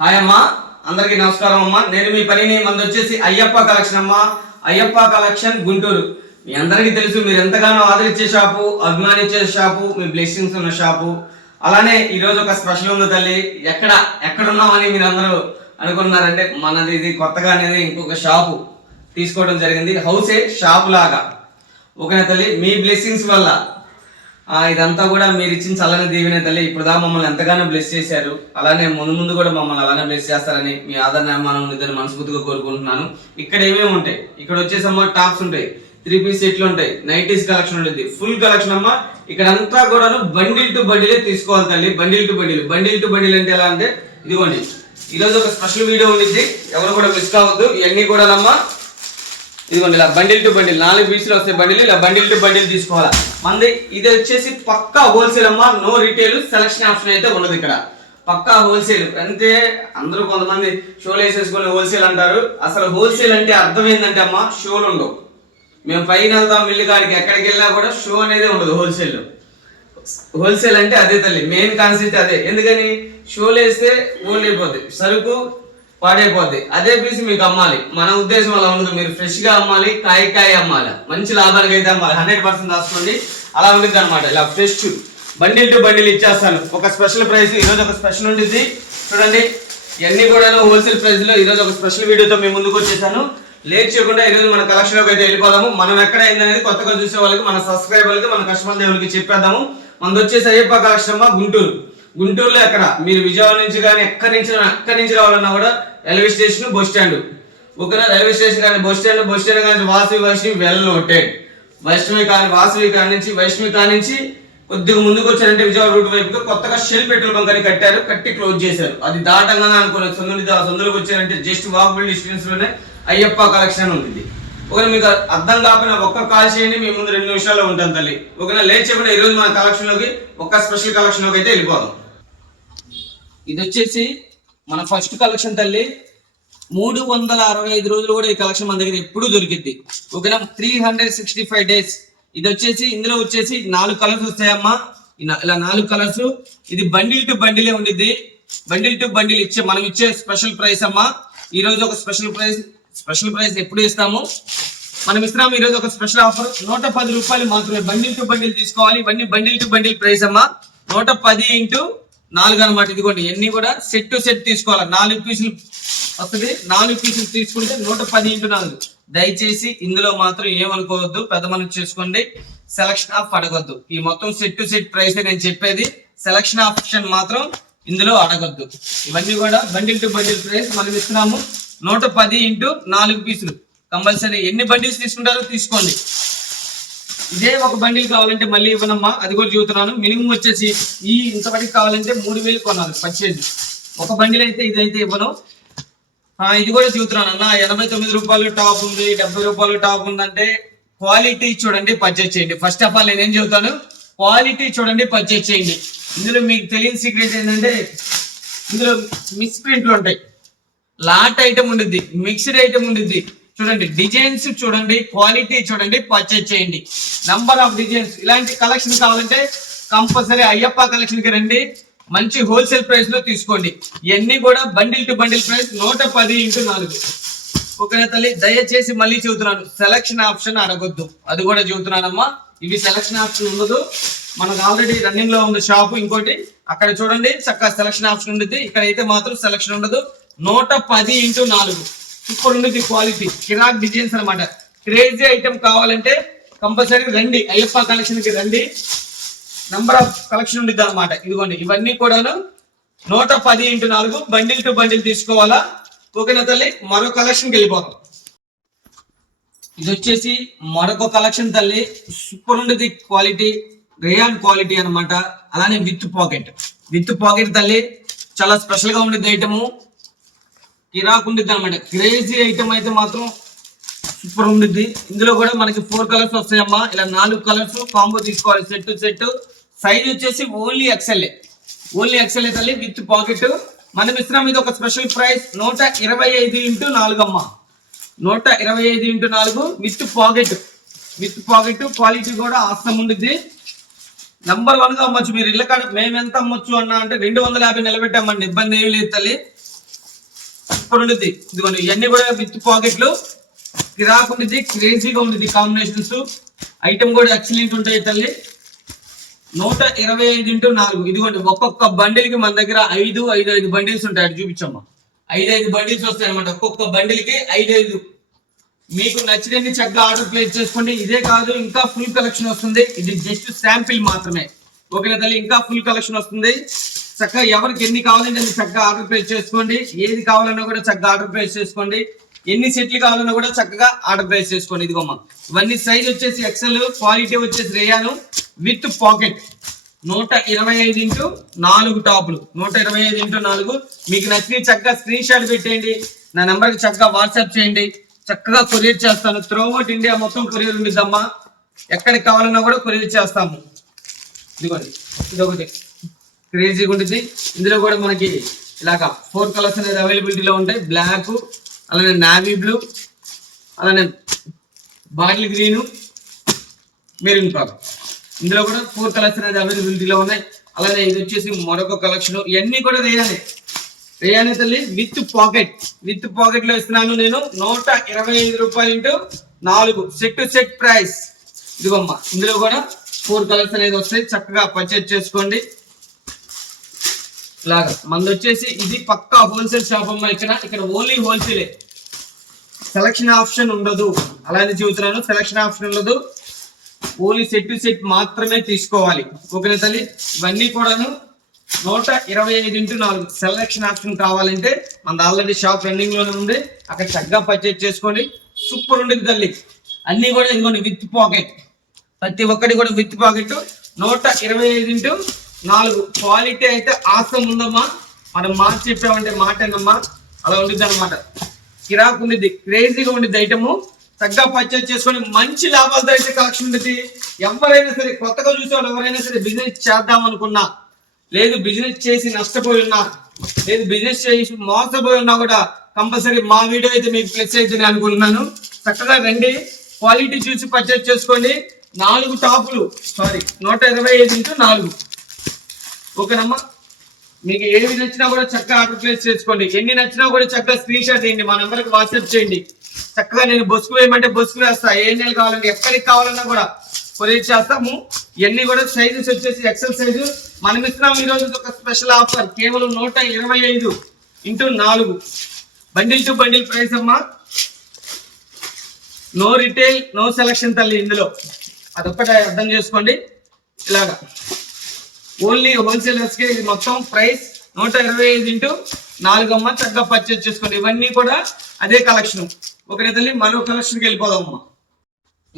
Hi అమ్మా, అందరికీ నమస్కారం అమ్మా. నేను మీ పనిని మంది వచ్చేసి అయ్యప్ప కలెక్షన్ అమ్మా. అయ్యప్ప కలెక్షన్ గుంటూరు. మీ అందరికీ తెలుసు, మీరు ఎంతగానో ఆదరించే షాపు, అభిమానించే షాపు, మీ బ్లెస్సింగ్స్ ఉన్న షాపు. అలానే ఈరోజు ఒక స్పెషల్ ఉంది తల్లి. ఎక్కడున్నామని మీరు అందరూ అనుకున్నారంటే, మనది ఇది కొత్తగా అనేది ఇంకొక షాపు తీసుకోవడం జరిగింది. హౌసే షాప్ లాగా. ఓకేనా తల్లి, మీ బ్లెస్సింగ్స్ వల్ల ఇదంతా కూడా మీరు ఇచ్చిన చల్లని దీవెనే తల్లి. ఇప్పుడు దా మమ్మల్ని ఎంతగానో బ్లెస్ చేశారు. అలానే ముందు కూడా మమ్మల్ని అలానే బ్లెస్ చేస్తారని మీ ఆదరణ అభిమానం ఇద్దరు మనస్ఫూర్తిగా కోరుకుంటున్నాను. ఇక్కడ ఏమేమి ఉంటాయి, ఇక్కడ వచ్చేసమ్మా టాప్స్ ఉంటాయి, 3 పీస్ సెట్లు ఉంటాయి, నైటీస్ కలెక్షన్ ఉంటుంది, ఫుల్ కలెక్షన్ అమ్మా. ఇక్కడ అంతా కూడా బండిల్ టు బండిలే తీసుకోవాలి తల్లి. బండిల్ టు బండిల్ అంటే ఎలా అంటే, ఇదిగోండి ఈరోజు ఒక స్పెషల్ వీడియో ఉండిద్ది, ఎవరు కూడా మిస్ కావద్దు. ఇవన్నీ కూడా అమ్మా ఇదిగోండి ఇలా బండిల్ టు బండిల్ 4 పీసులు వస్తాయి బండిల్. ఇలా బండిల్ టు బండిల్ తీసుకోవాలా. మంది ఇది వచ్చేసి పక్కా హోల్సేల్ అమ్మా, నో రిటైల్. సెలక్షన్ ఆప్షన్ అయితే ఉండదు ఇక్కడ, పక్కా హోల్సేల్. అంటే అందరూ కొంతమంది షోలు వేసేసుకొని హోల్సేల్ అంటారు. అసలు హోల్సేల్ అంటే అర్థం ఏంటంటే అమ్మా, షోలు ఉండవు. మేము పైన వెళ్తాం మిల్లు కాడికి, ఎక్కడికి వెళ్ళినా కూడా షో అనేది ఉండదు హోల్సేల్లో. హోల్సేల్ అంటే అదే తల్లి, మెయిన్ కాన్సెప్ట్ అదే. ఎందుకని షోలు వేస్తే ఓల్డ్ అయిపోద్ది, సరుకు పాడైపోద్ది. అదే పీస్ మీకు అమ్మాలి. మన ఉద్దేశం అలా ఉండదు. మీరు ఫ్రెష్ గా అమ్మాలి, కాయ అమ్మాలి, మంచి లాభానికి అయితే అమ్మాలి. 100% రాసుకోండి. అలా ఉంటుంది అనమాట. ఇలా ఫ్రెష్ బండిల్ టు బండిల్ ఇచ్చేస్తాను. ఒక స్పెషల్ ప్రైస్ ఈరోజు, ఒక స్పెషల్ ఉంటుంది చూడండి. ఇవన్నీ కూడా హోల్సేల్ ప్రైస్ లో ఈరోజు ఒక స్పెషల్ వీడియోతో మేము ముందుకు వచ్చేసాను. లేట్ చేయకుండా ఈరోజు మన కలెక్షన్ లోకి అయితే వెళ్ళిపోదాము. మనం ఎక్కడ అయిందనేది కొత్తగా చూసే వాళ్ళకి, మన సబ్స్క్రైబర్లకి, మన కస్టమర్ దేవులకి చెప్పేద్దాము. మనది వచ్చేసి అయ్యప్ప కలెక్షన్ అమ్మా, గుంటూరులో ఎక్కడ మీరు విజయవాడ నుంచి కానీ ఎక్కడి నుంచి రావాలన్నా కూడా రైల్వే స్టేషన్, బస్ స్టాండ్. ఓకేనా, రైల్వే స్టేషన్ కానీ బస్ స్టాండ్ కానీ వాసవి వెల్ నోటెడ్. వాసవి కాడి నుంచి కొద్దిగా ముందుకు వచ్చారంటే విజయవాడ రూట్ వైపుగా కొత్తగా షెల్ పెట్రోల్ బంక్ అని కట్టి క్లోజ్ చేశారు. అది దాటంగానే అనుకున్నారు సొందులకు వచ్చారంటే జస్ట్ వాకబుల్ డిస్టెన్స్ లోనే అయ్యప్ప కలెక్షన్ ఉంటుంది. ఒకవేళ మీకు అర్థం కాకపోయినా ఒక్క కాల్ చేయండి, మీ ముందు 2 నిమిషాల్లో ఉంటాను తల్లి. ఓకేనా, లేట్ చేయకుండా ఈరోజు మన కలెక్షన్ లోకి, ఒక్క స్పెషల్ కలెక్షన్ లోకి అయితే వెళ్ళిపోదాం. ఇది వచ్చేసి మన ఫస్ట్ కలెక్షన్ తల్లి. 365 రోజులు కూడా ఈ కలెక్షన్ మన దగ్గర ఎప్పుడు దొరికిద్ది. ఓకేనా, 365 డేస్. ఇది వచ్చేసి ఇందులో వచ్చేసి 4 కలర్స్ వస్తాయమ్మా. ఇలా 4 కలర్స్. ఇది బండిల్ టు బండిలే ఉండిద్ది. బండిల్ టు బండిల్ మనం ఇచ్చే స్పెషల్ ప్రైస్ అమ్మా. ఈ రోజు ఒక స్పెషల్ ప్రైస్ ఎప్పుడు ఇస్తాము, మనం ఇస్తున్నాము. ఈ రోజు ఒక స్పెషల్ ఆఫర్ 110 రూపాయలు మాత్రమే. బండిల్ టు బండిల్ తీసుకోవాలి. ఇవన్నీ బండిల్ టు బండిల్ ప్రైస్ అమ్మా. 110 × 4 అనమాట. ఇదిగోండి, ఇవన్నీ కూడా సెట్ టు సెట్ తీసుకోవాలి. 4 పీసులు వస్తుంది. 4 పీసులు తీసుకుంటే 110 × 4. దయచేసి ఇందులో మాత్రం ఏమనుకోవద్దు, పెద్ద మనసు చేసుకోండి. సెలక్షన్ ఆఫ్ అడగొద్దు. ఈ మొత్తం సెట్ టు సెట్ ప్రైస్ నేను చెప్పేది. సెలక్షన్ ఆప్షన్ మాత్రం ఇందులో అడగొద్దు. ఇవన్నీ కూడా బండిల్ టు బండిల్ ప్రైస్ మనం ఇస్తున్నాము. 110 × 4 పీసులు కంపల్సరీ. ఎన్ని బండిల్స్ తీసుకుంటారో తీసుకోండి. ఇదే ఒక బండిల్ కావాలంటే మళ్ళీ ఇవ్వనమ్మా, అది కూడా చూస్తున్నాను. మినిమం వచ్చేసి ఇంతవరకు కావాలంటే 3000 కొనాలి పర్చేజ్. ఒక బండిల్ అయితే ఇదైతే ఇవ్వను. ఇది కూడా చూస్తున్నాను అన్న, 89 రూపాయలు టాప్ ఉంది, 70 రూపాయలు టాప్ ఉందంటే క్వాలిటీ చూడండి, పర్చేజ్ చేయండి. ఫస్ట్ ఆఫ్ ఆల్ నేనేం చెబుతాను, క్వాలిటీ చూడండి, పర్చేజ్ చేయండి. ఇందులో మీకు తెలియని సీక్రెట్ ఏంటంటే, ఇందులో మిక్స్ ప్రింట్లు ఉంటాయి, లాట్ ఐటమ్ ఉండిద్ది, మిక్స్డ్ ఐటమ్ ఉండిద్ది. చూడండి, డిజైన్స్ చూడండి, క్వాలిటీ చూడండి, పర్చేజ్ చేయండి. Number of designs. ఇలాంటి కలెక్షన్ కావాలంటే కంపల్సరీ అయ్యప్ప కలెక్షన్ కి రండి. మంచి హోల్సేల్ ప్రైస్ లో తీసుకోండి. ఇవన్నీ కూడా బండిల్ టు బండిల్ ప్రైస్ 110 × 4. ఓకేనా తల్లి, దయచేసి మళ్ళీ చెబుతున్నాను, సెలక్షన్ ఆప్షన్ అడగొద్దు. అది కూడా చెబుతున్నానమ్మా. ఇవి సెలక్షన్ ఆప్షన్ ఉండదు. మనకు ఆల్రెడీ రన్నింగ్ లో ఉంది షాపు. ఇంకోటి అక్కడ చూడండి, చక్కగా సెలక్షన్ ఆప్షన్ ఉంటుంది. ఇక్కడ అయితే మాత్రం సెలక్షన్ ఉండదు. 110 × 4 సూపర్ ఉంటుంది. క్వాలిటీ కిరాక్ డిజైన్స్ అనమాట. క్రేజీ ఐటమ్ కావాలంటే కంపల్సరీ రండి, అయ్యప్ప కలెక్షన్ కి రండి. నంబర్ ఆఫ్ కలెక్షన్ ఉంటుంది అనమాట. ఇదిగోండి, ఇవన్నీ కూడాను 110 × 4 బండిల్ టు బండిల్ తీసుకోవాలా. ఓకేనా తల్లి, మరో కలెక్షన్కి వెళ్ళిపోతాం. ఇది వచ్చేసి మరొక కలెక్షన్ తల్లి. సూపర్ ఉంటుంది క్వాలిటీ, రేయాన్ క్వాలిటీ అనమాట. అలానే విత్ పాకెట్ తల్లి. చాలా స్పెషల్ గా ఉంటుంది ఐటము, కిరాక్ ఉంటుంది అనమాట. క్రేజీ ఐటమ్ అయితే మాత్రం సూపర్ ఉంటుంది. ఇందులో కూడా మనకి 4 కలర్స్ వస్తాయమ్మా. ఇలా 4 కలర్స్ కాంబో తీసుకోవాలి, సెట్ టు సెట్. సైజ్ వచ్చేసి ఓన్లీ ఎక్సెల్ తల్లి, విత్ పాకెట్. మనం ఇస్తున్నాం. ఇది ఒక స్పెషల్ ప్రైస్ 125 × 4 అమ్మా. 125 × 4 విత్ పాకెట్. క్వాలిటీ కూడా ఆసమ్ ఉంటుంది. నంబర్ 1 గా అమ్మొచ్చు. మీరు ఇళ్ళ కాడ మేము ఎంత అమ్మొచ్చు అన్నా అంటే 250 నిలబెట్టామండి, ఇబ్బంది ఏమి లేదు తల్లి. సూపర్ ఉంటుంది. ఇదిగోండి ఇవన్నీ కూడా విత్ పాకెట్లు కిరాక్ ఉంటుంది, క్రేజీగా ఉంటుంది కాంబినేషన్స్. ఐటమ్ కూడా ఎక్సలెంట్ ఉంటాయి తల్లి. 125x4. ఇదిగోండి ఒక్కొక్క బండిల్ కి మన దగ్గర 5 బండిల్స్ ఉంటాయి. అటు చూపించమ్మా. 5 బండిల్స్ వస్తాయి అనమాట. ఒక్కొక్క బండిల్ కి 5 మీకు నచ్చినన్ని చక్కగా ఆర్డర్ ప్లేస్ చేసుకోండి. ఇదే కాదు, ఇంకా ఫుల్ కలెక్షన్ వస్తుంది. ఇది జస్ట్ శాంపిల్ మాత్రమే. ఓకేనా తల్లి, ఇంకా ఫుల్ కలెక్షన్ వస్తుంది. చక్కగా ఎవరికి ఎన్ని కావాలంటే అన్ని చక్కగా ఆర్డర్ ప్లేస్ చేసుకోండి. ఏది కావాలన్నా కూడా చక్కగా ఆర్డర్ ప్లేస్ చేసుకోండి. ఎన్ని సెట్లు కావాలన్నా కూడా చక్కగా ఆర్డర్ ప్లేస్ చేసుకోండి. ఇదిగోమ్మా, ఇవన్నీ సైజ్ వచ్చేసి ఎక్సెల్, క్వాలిటీ వచ్చేసి రేయాను విత్ పాకెట్. 125x4 టాపులు. 125x4. మీకు నచ్చిన చక్కగా స్క్రీన్ షాట్ పెట్టేయండి. నా నెంబర్ కి చక్కగా వాట్సాప్ చేయండి. చక్కగా కొరియర్ చేస్తాను. త్రూఅవుట్ ఇండియా మొత్తం కొరియర్ ఉండిద్దమ్మా. ఎక్కడికి కావాలన్నా కూడా కొరియర్ చేస్తాము. ఇదిగోండి, ఇదొకటి క్రేజీగా ఉంటుంది. ఇందులో కూడా మనకి ఇలాగా 4 కలర్స్ అనేది అవైలబిలిటీలో ఉంటాయి. బ్లాక్, అలానే నావీ బ్లూ, అలానే బాటిల్ గ్రీను, మెరూన్ కలర్. ఇందులో కూడా 4 కలర్స్ అనేది అవైలబిలిటీలో ఉన్నాయి. అలానే ఇది వచ్చేసి మరొక కలెక్షన్. ఇవన్నీ కూడా రేయానే తల్లి విత్ పాకెట్ లో ఇస్తున్నాను నేను. 125 రూపాయలు x 4 సెట్ ప్రైస్. ఇదిగోమ్మా, ఇందులో కూడా 4 కలర్స్ అనేది వస్తాయి. చక్కగా పర్చేజ్ చేసుకోండి. ఇలాగా మనది వచ్చేసి ఇది పక్కా హోల్సేల్ షాప్ అమ్మా. ఇక్కడ ఓన్లీ హోల్సేలే, సెలక్షన్ ఆప్షన్ ఉండదు. అలానే చెబుతున్నాను, సెలక్షన్ ఆప్షన్ ఉండదు. ఓన్లీ సెట్ మాత్రమే తీసుకోవాలి. ఓకేనా తల్లి, ఇవన్నీ కూడాను 125x4. సెలక్షన్ ఆప్షన్ కావాలంటే మన ఆల్రెడీ షాప్ రన్నింగ్ లోనే ఉంది, అక్కడ చక్కగా పర్చేజ్ చేసుకోండి. సూపర్ ఉంటుంది తల్లి. అన్ని కూడా ఇదిగోండి విత్ పాకెట్. ప్రతి ఒక్కటి కూడా విత్ పాకెట్. 125x4. క్వాలిటీ అయితే ఆసం ఉందమ్మా. మనం మాట చెప్పామంటే మాటేనమ్మా, అలా ఉంటుంది అనమాట. కిరాక్ ఉండిద్ది, క్రేజీగా ఉండిద్ది ఐటమ్. చక్కగా పర్చేజ్ చేసుకొని మంచి లాభాలతో అయితే కలెక్షన్ ఉంటుంది. ఎవరైనా సరే కొత్తగా చూసేవాళ్ళు ఎవరైనా సరే బిజినెస్ చేద్దాం అనుకున్నా, లేదు బిజినెస్ చేసి నష్టపోయి ఉన్నా, లేదు బిజినెస్ చేసి మోసపోయి ఉన్నా కూడా కంపల్సరీ మా వీడియో అయితే మీకు ప్లస్ అయితే అనుకుంటున్నాను. చక్కగా రండి, క్వాలిటీ చూసి పర్చేజ్ చేసుకోండి. 4 టాపులు 125x4. ఓకేనమ్మా, మీకు ఏవి నచ్చినా కూడా చక్కగా ఆర్డర్ ప్లేస్ చేసుకోండి. ఎన్ని నచ్చినా కూడా చక్కగా స్క్రీన్ షాట్ చేయండి, మా నెంబర్కి వాట్సాప్ చేయండి. చక్కగా నేను బొస్కు వేయమంటే బొస్కు వేస్తా. ఏ నెల కావాలంటే ఎక్కడికి కావాలన్నా కూడా కొరియర్ చేస్తాము. ఇవన్నీ కూడా సైజెస్ వచ్చేసి ఎక్సెల్ సైజు. మనం ఇస్తున్నాం ఈరోజు ఒక స్పెషల్ ఆఫర్, కేవలం 125x4. Bundle to bundle price అమ్మా. నో రిటైల్, నో సెలక్షన్ తల్లి ఇందులో. అదొక్కటి అర్థం చేసుకోండి. ఇలాగా ఓన్లీ హోల్సేలర్స్ కి ఇది మొత్తం ప్రైస్ 125x4 అమ్మ. చక్కగా పర్చేజ్ చేసుకోండి. ఇవన్నీ కూడా అదే కలెక్షన్. ఓకే తల్లి, మరో కలెక్షన్కి వెళ్ళిపోదామమ్మా.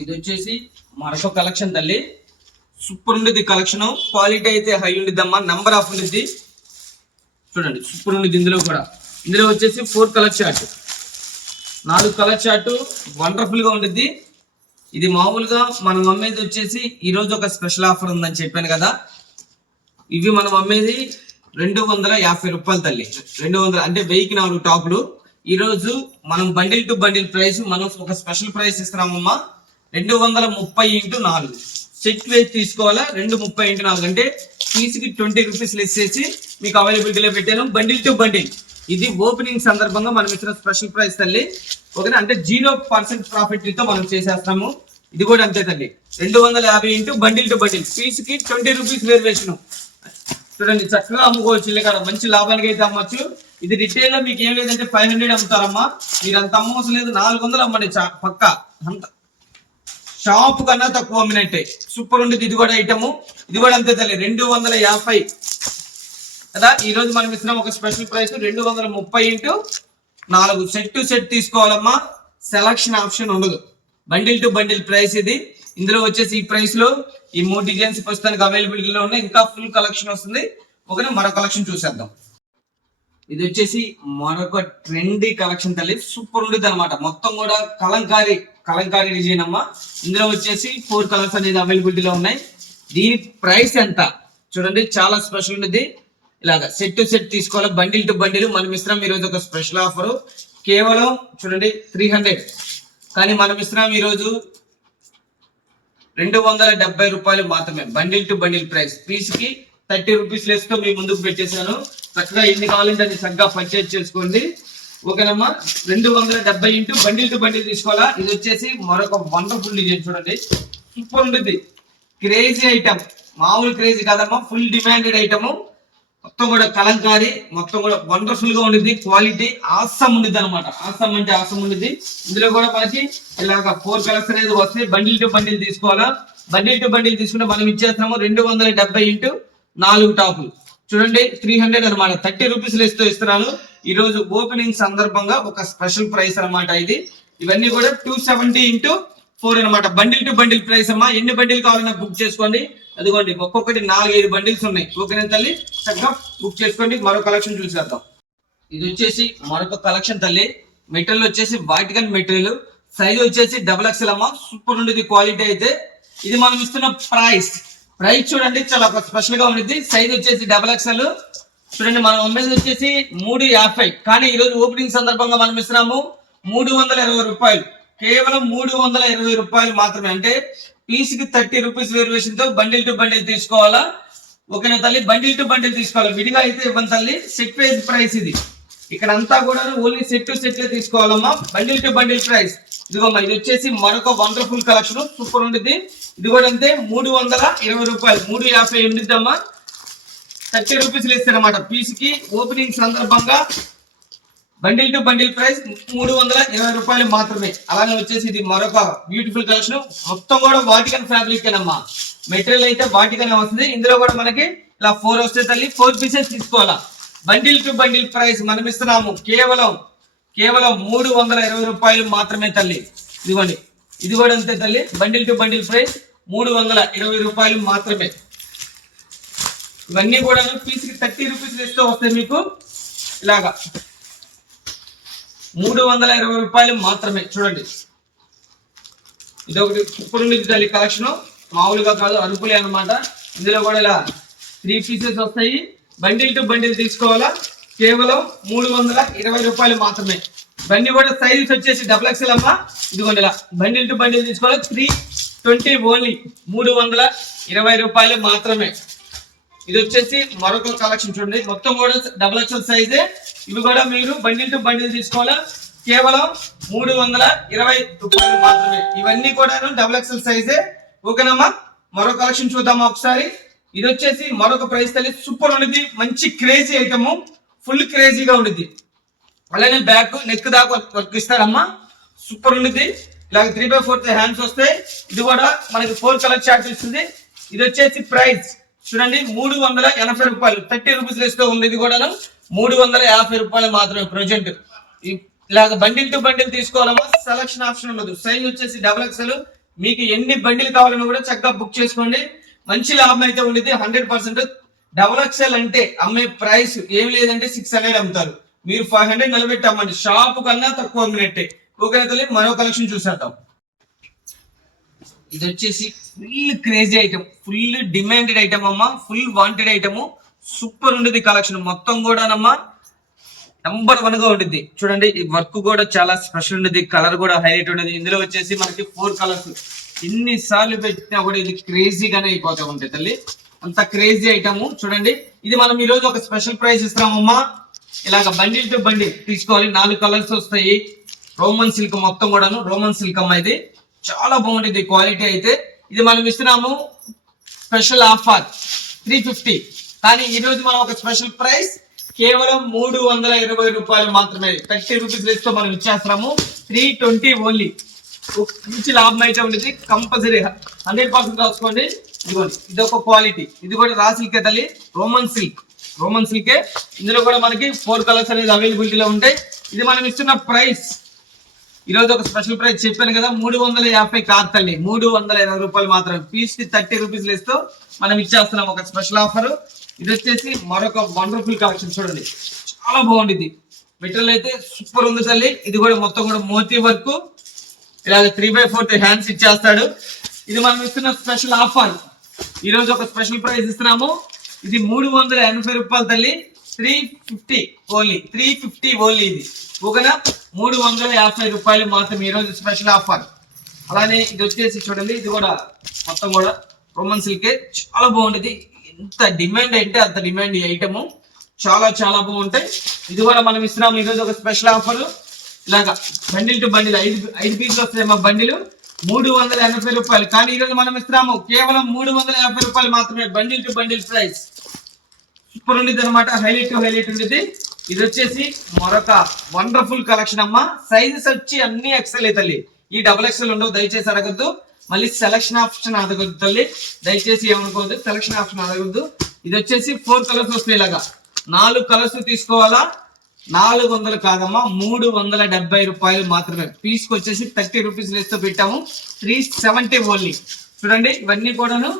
ఇది వచ్చేసి మరొక కలెక్షన్ తల్లి. సూపర్ ఉండేది కలెక్షన్. క్వాలిటీ అయితే హై ఉండిద్దమ్మా. నెంబర్ ఆఫ్ ఉండిద్ది. చూడండి సూపర్ ఉండేది. ఇందులో వచ్చేసి 4 colour chart, 4 colour chart wonderful గా ఉండిద్ది. ఇది మామూలుగా మనం అమ్మేది వచ్చేసి ఈరోజు ఒక స్పెషల్ ఆఫర్ ఉందని చెప్పాను కదా. ఇవి మనం అమ్మేది 250 రూపాయలు తల్లి. 200 అంటే 1000కి 4 టాపులు. ఈ రోజు మనం బండిల్ టు బండిల్ ప్రైస్ మనం ఒక స్పెషల్ ప్రైస్ ఇస్తున్నామమ్మా. 230x4 సెట్ వేసి తీసుకోవాలా. 230x4 అంటే పీస్కి 20 రూపీస్ లెస్ చేసి మీకు అవైలబిలిటీలో పెట్టాను. Bundle to bundle. ఇది ఓపెనింగ్ సందర్భంగా మనం ఇచ్చిన స్పెషల్ ప్రైస్ తల్లి. ఓకేనా, అంటే 0% ప్రాఫిట్ తో మనం చేసేస్తాము. ఇది కూడా అంతే తల్లి. 250x బండిల్ టు బండిల్, పీస్కి 20 రూపీస్ వేరియేషన్. చూడండి చక్కగా అమ్ముకోవచ్చు. ఇక్కడ మంచి లాభానికి అయితే అమ్మచ్చు. ఇది రిటైల్ లో మీకు ఏం లేదంటే 500 అమ్ముతారమ్మా. మీరు అంత అమ్మవసరం లేదు, 400 అమ్మండి పక్క. అంత షాప్ కన్నా తక్కువ అమ్మినట్టే. సూపర్ ఉండేది. ఇది కూడా ఐటమ్. ఇది కూడా అంతే తల్లి. 250 కదా. ఈ రోజు మనం ఇస్తున్నాం ఒక స్పెషల్ ప్రైస్ 230x4. సెట్ తీసుకోవాలమ్మా. సెలక్షన్ ఆప్షన్ ఉండదు. బండిల్ టు బండిల్ ప్రైస్ ఇది. ఇందులో వచ్చేసి ఈ ప్రైస్ లో ఈ 3 డిజైన్స్ ప్రస్తుతానికి అవైలబిలిటీలో ఉన్నాయి. ఇంకా ఫుల్ కలెక్షన్ వస్తుంది. ఓకేనా, మరో కలెక్షన్ చూసేద్దాం. ఇది వచ్చేసి మరొక ట్రెండీ కలెక్షన్ తల్లి. సూపర్ ఉండేది అనమాట. మొత్తం కూడా కలంకారీ డిజైన్ అమ్మా. ఇందులో వచ్చేసి 4 కలర్స్ అనేది అవైలబిలిటీలో ఉన్నాయి. దీని ప్రైస్ ఎంత చూడండి, చాలా స్పెషల్ ఉండేది. ఇలాగా సెట్ తీసుకోవాలి. బండిల్ టు బండిల్ మనం ఇస్తున్నాం ఈరోజు ఒక స్పెషల్ ఆఫర్. కేవలం చూడండి 300, కానీ మనం ఇస్తున్నాం ఈరోజు 270 రూపాయలు మాత్రమే. Bundle to bundle price. Piece కి 30 రూపీస్ లెస్ తో మీ ముందుకు పెట్టేశాను. చక్కగా ఎన్ని కావాలంటే అది చక్కగా పర్చేజ్ చేసుకోండి. ఓకేనమ్మా 270 ఇంటూ బండిల్ టు బండిల్ తీసుకోవాలా. ఇది వచ్చేసి మరొక వండర్ఫుల్ డిజైన్ చూడండి, సూపర్ ఉంటుంది, క్రేజీ ఐటమ్, మామూలు క్రేజీ కాదమ్మా, ఫుల్ డిమాండెడ్ ఐటమ్. మొత్తం కూడా కలంకారీ, మొత్తం కూడా వండర్ఫుల్ గా ఉండిద్ది, క్వాలిటీ ఆసమ్ ఉండిద్ది అనమాట. ఆసమ్ అంటే ఆసమ్ ఉండిద్ది. ఇందులో కూడా మనకి ఇలాగ 4 కలర్స్ అనేది వస్తాయి. బండిల్ టు బండిల్ తీసుకోవాలా. బండిల్ టు బండిల్ తీసుకుంటే మనం ఇచ్చేస్తున్నాము 270 ఇంటూ 4 టాపులు చూడండి, 300 అనమాట. 30 రూపీస్ లెస్ తో ఇస్తున్నాను. ఈ రోజు ఓపెనింగ్ సందర్భంగా ఒక స్పెషల్ ప్రైస్ అనమాట ఇది. ఇవన్నీ కూడా 270 ఇంటూ 4 అనమాట. బండిల్ టు బండిల్ ప్రైస్ అమ్మా. ఎన్ని బండిల్ కావాలన్నా బుక్ చేసుకోండి. అదిగోండి ఒక్కొక్కటి 4-5 బండిల్స్ ఉన్నాయి. ఓకేనా తల్లి, చక్కగా బుక్ చేసుకోండి. మరో కలెక్షన్ చూసేద్దాం. ఇది వచ్చేసి మరొక కలెక్షన్ తల్లి. మెటీరియల్ వచ్చేసి వాటికన్ మెటీరియల్, సైజ్ వచ్చేసి XXL అమ్మా. సూపర్ ఉండేది క్వాలిటీ అయితే. ఇది మనం ఇస్తున్న ప్రైస్ చూడండి, చాలా స్పెషల్ గా ఉండేది. సైజ్ వచ్చేసి XXL చూడండి. మనం అమ్మేది వచ్చేసి 350, కానీ ఈ రోజు ఓపెనింగ్ సందర్భంగా మనం ఇస్తున్నాము 320 రూపాయలు, కేవలం 320 రూపాయలు మాత్రమే. అంటే పీస్ కి 30 రూపీస్ వేరియేషన్ తో బండిల్ టు బండిల్ తీసుకోవాలా. ఓకేనా తల్లి, బండిల్ టు బండిల్ తీసుకోవాలి, విడిగా అయితే ఇవ్వండి తల్లి. సెట్ వైజ్ ప్రైస్ ఇది. ఇక్కడ అంతా కూడా ఓన్లీ సెట్ టు సెట్ తీసుకోవాలమ్మా. బండిల్ టు బండిల్ ప్రైస్ ఇదిగోమ్మా. ఇది వచ్చేసి మరొక వండర్ఫుల్ కలెక్షన్, సూపర్ ఉంటుంది. ఇది కూడా అంతే 320 రూపాయలు, 350 ఉండిద్దమ్మా. 30 రూపీస్ ఇస్తారన్నమాట పీస్ కి. ఓపెనింగ్ సందర్భంగా బండిల్ టు బండిల్ ప్రైస్ 320 రూపాయలు మాత్రమే. అలానే వచ్చేసి ఇది మరొక బ్యూటిఫుల్ కలెక్షన్, మొత్తం కూడా వాటికన్ ఫ్యాబ్రిక్ అమ్మా. మెటీరియల్ అయితే వాటికనే వస్తుంది. ఇందులో కూడా మనకి ఇలా 4 వస్తాయి తల్లి. 4 పీసెస్ తీసుకోవాలా. బండిల్ టు బండిల్ ప్రైస్ మనం ఇస్తున్నాము కేవలం 320 రూపాయలు మాత్రమే తల్లి. ఇదిగోండి, ఇది కూడా అంతే తల్లి. బండిల్ టు బండిల్ ప్రైస్ 320 రూపాయలు మాత్రమే. ఇవన్నీ కూడా పీస్ కి 30 రూపీస్ ఇస్తూ వస్తాయి మీకు. ఇలాగా 320 రూపాయలు మాత్రమే చూడండి. ఇది ఒకటి సూపర్ ఉంది తల్లి కలెక్షన్, మామూలుగా కాదు, అరుపులే అనమాట. ఇందులో కూడా ఇలా 3 పీసెస్ వస్తాయి. బండిల్ టు బండిల్ తీసుకోవాలా, కేవలం 320 రూపాయలు మాత్రమే. బండి కూడా సైజెస్ వచ్చేసి XXL అమ్మా. ఇదిగోండి ఇలా బండిల్ టు బండిల్ తీసుకోవాలి, 320 ఓన్లీ, 320 రూపాయలు మాత్రమే. ఇది వచ్చేసి మరొక కలెక్షన్ చూడండి, మొత్తం కూడా XXL సైజే. ఇవి కూడా మీరు బండిల్ టు బండిల్ తీసుకోవాలా, కేవలం 320 రూపాయలు మాత్రమే. ఇవన్నీ కూడా XXL సైజే. ఓకేనమ్మా, మరో కలెక్షన్ చూద్దామా ఒకసారి. ఇది వచ్చేసి మరొక ప్రైస్ తల్లి, సూపర్ ఉండేది, మంచి క్రేజీ ఐటమ్, ఫుల్ క్రేజీగా ఉండేది. అలానే బ్యాక్ నెక్ దాకా వర్క్ ఇస్తారమ్మా, సూపర్ ఉండేది. ఇలాగ 3/4 హ్యాండ్స్ వస్తాయి. ఇది కూడా మనకి 4 కలర్ చార్ట్ ఇస్తుంది. ఇది వచ్చేసి ప్రైస్ చూడండి 380 రూపాయలు, 30 రూపీస్ లెస్ తో ఉంది. ఇది కూడా 350 రూపాయలు మాత్రమే ప్రజెంట్. ఇలాగ బండిల్ టు బండిల్ తీసుకోవాలమ్మా, సెలక్షన్ ఆప్షన్ ఉండదు. సైజ్ వచ్చేసి XXL. మీకు ఎన్ని బండిల్ కావాలని కూడా చక్కగా బుక్ చేసుకోండి. మంచి లాభం అయితే ఉండేది 100%. XXL అంటే అమ్మే ప్రైస్ ఏం లేదంటే 600 అమ్ముతారు, మీరు 500 నిలబెట్టి అమ్మండి, షాప్ కన్నా తక్కువ అమ్మినట్టే. ఓకే తల్లి, మరో కలెక్షన్ చూసేద్దాం. ఇది వచ్చేసి full crazy item, full demanded item అమ్మా, ఫుల్ వాంటెడ్ ఐటమ్, సూపర్ ఉండేది కలెక్షన్. మొత్తం కూడానమ్మా నంబర్ 1 గా ఉంటుంది. చూడండి, ఈ వర్క్ కూడా చాలా స్పెషల్ ఉండేది, కలర్ కూడా హైలైట్ ఉండేది. ఇందులో వచ్చేసి మనకి 4 కలర్స్. ఎన్నిసార్లు పెట్టినా కూడా ఇది క్రేజీగానే అయిపోతూ ఉంటాయి తల్లి, అంత క్రేజీ ఐటమ్. చూడండి, ఇది మనం ఈ రోజు ఒక స్పెషల్ ప్రైస్ ఇస్తున్నామమ్మా. ఇలాగ బండిల్ టు బండిల్ తీసుకోవాలి, 4 కలర్స్ వస్తాయి. రోమన్ సిల్క్, మొత్తం కూడాను రోమన్ సిల్క్ అమ్మా. ఇది చాలా బాగుంటుంది క్వాలిటీ అయితే. ఇది మనం ఇస్తున్నాము స్పెషల్ ఆఫర్ 350, కానీ ఈ రోజు మనం ఒక స్పెషల్ ప్రైస్ కేవలం 320 రూపాయలు మాత్రమే. 30 రూపీస్ లెస్ తో మనం ఇచ్చేస్తున్నాము, 320 ఓన్లీ. మంచి లాభం అయితే ఉండేది, కంపల్సరీ 100% రాసుకోండి. ఇదిగోండి, ఇది ఒక క్వాలిటీ. ఇది కూడా రా సిల్కే తల్లి, రోమన్ సిల్కే. ఇందులో కూడా మనకి 4 కలర్స్ అనేది అవైలబిలిటీలో ఉంటాయి. ఇది మనం ఇస్తున్న ప్రైస్ ఈ రోజు ఒక స్పెషల్ ప్రైస్ చెప్పాను కదా, 350 కాదు తల్లి, 320 రూపాయలు మాత్రమే. పీస్ కి 30 రూపీస్ లెస్ తో మనం ఇచ్చేస్తున్నాం ఒక స్పెషల్ ఆఫర్. ఇది వచ్చేసి మరొక వండర్ఫుల్ కలెక్షన్ చూడండి, చాలా బాగుంది. మెటీరియల్ అయితే సూపర్ ఉంది తల్లి. ఇది కూడా మొత్తం కూడా మోతీ వర్క్, ఇలాగ 3/4 హ్యాండ్స్ ఇచ్చేస్తాడు. ఇది మనం ఇస్తున్న స్పెషల్ ఆఫర్. ఈ రోజు ఒక స్పెషల్ ప్రైస్ ఇస్తున్నాము. ఇది 380 రూపాయలు తల్లి, 350 ఓన్లీ, 350 ఓన్లీ. ఇది ఓకేనా, 350 రూపాయలు మాత్రం ఈ రోజు స్పెషల్ ఆఫర్. అలానే ఇది వచ్చేసి చూడండి, ఇది కూడా మొత్తం కూడా రోమన్ సిల్కే, చాలా బాగుండేది. ఎంత డిమాండ్ అంటే అంత డిమాండ్ ఈ ఐటమ్. చాలా చాలా బాగుంటాయి. ఇది కూడా మనం ఇస్తున్నాం ఈరోజు ఒక స్పెషల్ ఆఫర్. ఇలాగా బండిల్ టు బండిల్ ఐదు పీసులు వస్తాయి మా బండిలు 380 రూపాయలు. కానీ ఈరోజు మనం ఇస్తున్నాము కేవలం 350 రూపాయలు మాత్రమే. Bundle to bundle price super ఉండేది అనమాట. హైలైట్ టు హైలైట్ ఉండేది. ఇది వచ్చేసి మరొక వండర్ఫుల్ కలెక్షన్ అమ్మా. సైజెస్ వచ్చి అన్ని ఎక్సెల్ తల్లి, ఈ డబుల్ ఎక్సెల్ ఉండవు, దయచేసి అడగద్దు. మళ్ళీ సెలక్షన్ ఆప్షన్ అడగద్దు తల్లి, దయచేసి ఏమనుకోవద్దు, సెలక్షన్ ఆప్షన్ అడగద్దు. ఇది వచ్చేసి 4 కలర్స్ వస్తాయి. ఇలాగా 4 కలర్స్ తీసుకోవాలా. 400 కాదమ్మా, 370 రూపాయలు మాత్రమే. పీస్కి వచ్చేసి 30 రూపీస్ లెస్ తో పెట్టాము. 370 ఓన్లీ. చూడండి ఇవన్నీ కూడాను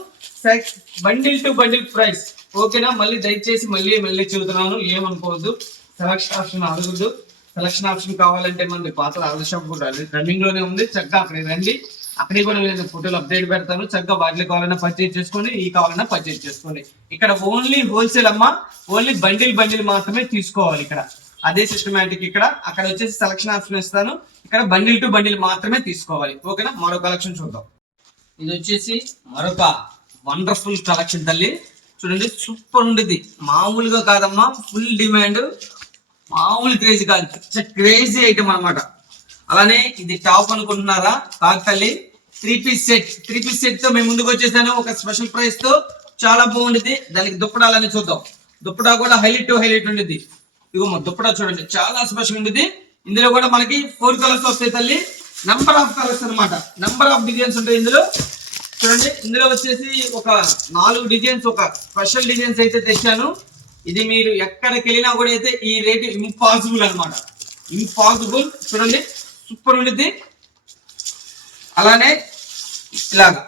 బండిల్ టు బండిల్ ప్రైస్. ఓకేనా? మళ్ళీ దయచేసి మళ్ళీ చెబుతున్నాను, ఏమనుకోవద్దు. సెలక్షన్ ఆప్షన్ అడగద్దు. సెలక్షన్ ఆప్షన్ కావాలంటే మన పాత ఆర్డర్ షాప్ కూడా రన్నింగ్ లోనే ఉంది. చక్కగా అక్కడికి రండి. అక్కడికి కూడా నేను ఫోటోలు అప్డేట్ పెడతాను. చక్కగా వాటిలో కావాలన్నా పర్చేజ్ చేసుకోండి, ఈ కావాలన్నా పర్చేజ్ చేసుకోండి. ఇక్కడ ఓన్లీ హోల్సేల్ అమ్మా, ఓన్లీ బండిల్ మాత్రమే తీసుకోవాలి. ఇక్కడ అదే సిస్టమేటిక్. అక్కడ వచ్చేసి సెలక్షన్ ఆప్షన్ ఇస్తాను. ఇక్కడ బండిల్ టు బండిల్ మాత్రమే తీసుకోవాలి. ఓకేనా? మరో కలెక్షన్ చూద్దాం. ఇది వచ్చేసి మరొక వండర్ఫుల్ కలెక్షన్ తల్లి. చూడండి సూపర్ ఉండేది, మామూలుగా కాదమ్మా. ఫుల్ డిమాండ్, మామూలు క్రేజీ కాదు, క్రేజీ ఐటమ్ అనమాట. అలానే ఇది టాప్ అనుకుంటున్నారా? కాదు తల్లి. 3 పీస్ సెట్ తో మేము ముందుకు వచ్చేసాను ఒక స్పెషల్ ప్రైస్ తో. చాలా బాగుండేది. దానికి దుప్పటాలని చూద్దాం. దుప్పటా కూడా హైలైట్ టు హైలైట్ ఉండేది. ఇగో దుప్పటా చూడండి చాలా స్పెషల్ ఉండేది. ఇందులో కూడా మనకి 4 కలర్స్ వస్తాయి తల్లి. నంబర్ ఆఫ్ కలర్స్ అనమాట, నంబర్ ఆఫ్ డిజైన్స్ ఉంటాయి ఇందులో. చూడండి ఇందులో వచ్చేసి ఒక 4 డిజైన్స్, ఒక స్పెషల్ డిజైన్స్ అయితే తెచ్చాను. ఇది మీరు ఎక్కడికి వెళ్ళినా కూడా అయితే ఈ రేట్ ఇంపాసిబుల్ అనమాట, ఇంపాసిబుల్. చూడండి సూపర్ ఉండేది. అలానే ఇలాగా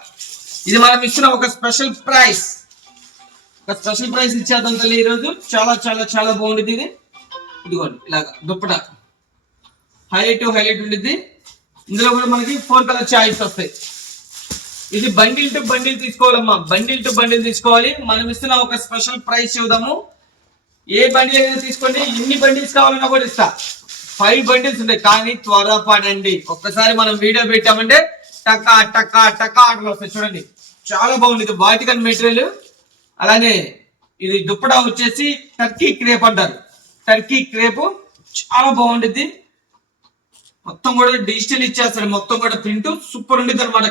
ఇది మనం ఇస్తున్న ఒక స్పెషల్ ప్రైస్, ఇచ్చేద్దాం తల్లి ఈరోజు. చాలా చాలా చాలా బాగుండేది ఇది. ఇదిగోండి ఇలాగా దుప్పట హైలైట్ ఉండేది. ఇందులో కూడా మనకి 4 కలర్ చాయిస్ వస్తాయి. ఇది బండిల్ టు బండిల్ తీసుకోవాలమ్మా, బండిల్ టు బండిల్ తీసుకోవాలి. మనం ఇస్తున్న ఒక స్పెషల్ ప్రైస్ చూద్దాము. ఏ బండిల్ అయినా తీసుకోండి, ఎన్ని బండిల్స్ కావాలన్నా కూడా ఇస్తా. 5 బండిల్స్ ఉంటాయి. కానీ త్వరపడండి, ఒక్కసారి మనం వీడియో పెట్టామంటే టకా టకా టకా ఆర్డర్ వస్తాయి. చూడండి చాలా బాగుంది. ఇది వాటికన్ మెటీరియల్. అలానే ఇది దుప్పటా వచ్చేసి టర్కీ క్రేప్ అంటారు. టర్కీ క్రేప్ చాలా బాగుంటుంది. మొత్తం కూడా డిజిటల్ ఇచ్చేస్తారు, మొత్తం కూడా ప్రింట్ సూపర్ ఉండేది అనమాట.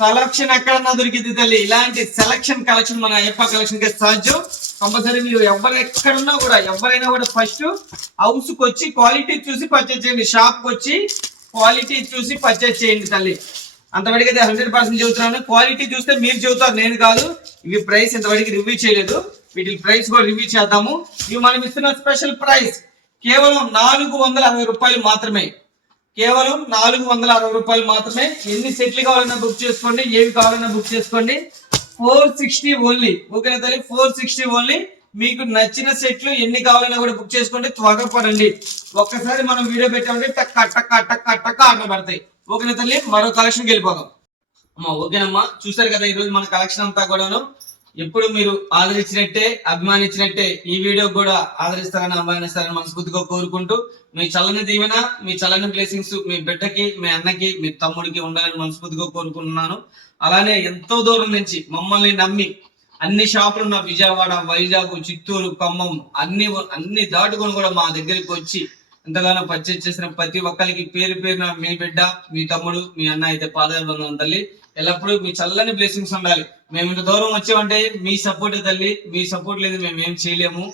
కలెక్షన్ ఎక్కడన్నా దొరికింది తల్లి. ఇలాంటి సెలక్షన్ కలెక్షన్ మన అయ్యప్ప కలెక్షన్ కి సాధ్యం. కంపల్సరీ మీరు ఎక్కడున్నా కూడా, ఎవరైనా కూడా ఫస్ట్ హౌస్ కి వచ్చి క్వాలిటీ చూసి పర్చేజ్ చేయండి. షాప్ కి వచ్చి క్వాలిటీ చూసి పర్చేజ్ చేయండి తల్లి. అంతవరకు అయితే 100% చెబుతున్నాను. క్వాలిటీ చూస్తే మీరు చెబుతారు, నేను కాదు. ఇవి ప్రైస్ ఇంతవరకు రివ్యూ చేయలేదు, వీటి ప్రైస్ కూడా రివ్యూ చేద్దాము. ఇవి మనం ఇస్తున్న స్పెషల్ ప్రైస్ కేవలం 460 రూపాయలు మాత్రమే. కేవలం 460 రూపాయలు మాత్రమే. ఎన్ని సెట్లు కావాలన్నా బుక్ చేసుకోండి, ఏవి కావాలన్నా బుక్ చేసుకోండి. 460 ఓన్లీ. ఓకేనా తల్లి? 460 ఓన్లీ. మీకు నచ్చిన సెట్లు ఎన్ని కావాలన్నా కూడా బుక్ చేసుకోండి, త్వరగా పడండి. ఒక్కసారి మనం వీడియో పెట్టామంటే టక్క టక్క టక్క టక్క ఆర్డర్ పడతాయి. ఓకేనా తల్లి? మరో కలెక్షన్కి వెళ్ళిపోదాం అమ్మా. ఓకేనమ్మా, చూసారు కదా ఈరోజు మన కలెక్షన్ అంతా కూడాను. ఎప్పుడు మీరు ఆదరించినట్టే, అభిమానించినట్టే ఈ వీడియో కూడా ఆదరిస్తారని, అభిమానిస్తారని మనస్ఫూర్తిగా కోరుకుంటూ, మీ చల్లని దీవెన, మీ చల్లని బ్లెస్సింగ్స్ మీ బిడ్డకి, మీ అన్నకి, మీ తమ్ముడికి ఉండాలని మనస్ఫూర్తిగా కోరుకుంటున్నాను. అలానే ఎంతో దూరం నుంచి మమ్మల్ని నమ్మి అన్ని షాపులు ఉన్న విజయవాడ, వైజాగ్, చిత్తూరు, ఖమ్మం అన్ని దాటుకొని కూడా మా దగ్గరికి వచ్చి ఎంతగానో పర్చేజ్ చేసిన ప్రతి ఒక్కరికి పేరు పేరున మీ బిడ్డ, మీ తమ్ముడు, మీ అన్న అయితే పాదాభివందనం తల్లి. ఎల్లప్పుడూ మీ చల్లని బ్లెస్సింగ్స్ ఉండాలి. మేము ఇంత దూరం వచ్చామంటే మీ సపోర్ట్ తల్లి. మీ సపోర్ట్ లేదు మేము ఏం చేయలేము.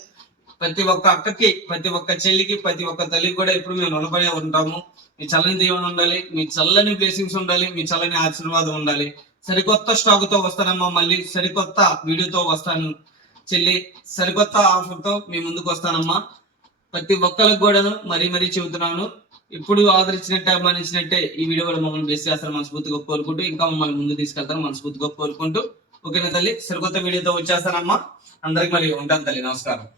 ప్రతి ఒక్క అక్కకి, ప్రతి ఒక్క చెల్లికి, ప్రతి ఒక్క తల్లికి కూడా ఇప్పుడు మేము రుణపడే ఉంటాము. మీ చల్లని దీవెన ఉండాలి, మీ చల్లని బ్లెస్సింగ్స్ ఉండాలి, మీ చల్లని ఆశీర్వాదం ఉండాలి. సరికొత్త స్టాక్ తో వస్తానమ్మా, మళ్ళీ సరికొత్త వీడియోతో వస్తాను చెల్లి. సరికొత్త ఆఫర్ తో మీ ముందుకు వస్తానమ్మా. ప్రతి ఒక్కరికి కూడాను మరీ చెబుతున్నాను, ఇప్పుడు ఆదరించినట్టే, అభిమానించినట్టే ఈ వీడియో కూడా మమ్మల్ని బెస్ట్ చేస్తారు మనస్ఫూర్తిగా కోరుకుంటూ, ఇంకా మమ్మల్ని ముందు తీసుకెళ్తాను మనస్ఫూర్తిగా కోరుకుంటూ. ఓకేనా తల్లి? సరికొత్త వీడియోతో వచ్చేస్తానమ్మా. అందరికి మరి ఉంటాను తల్లి. నమస్కారం.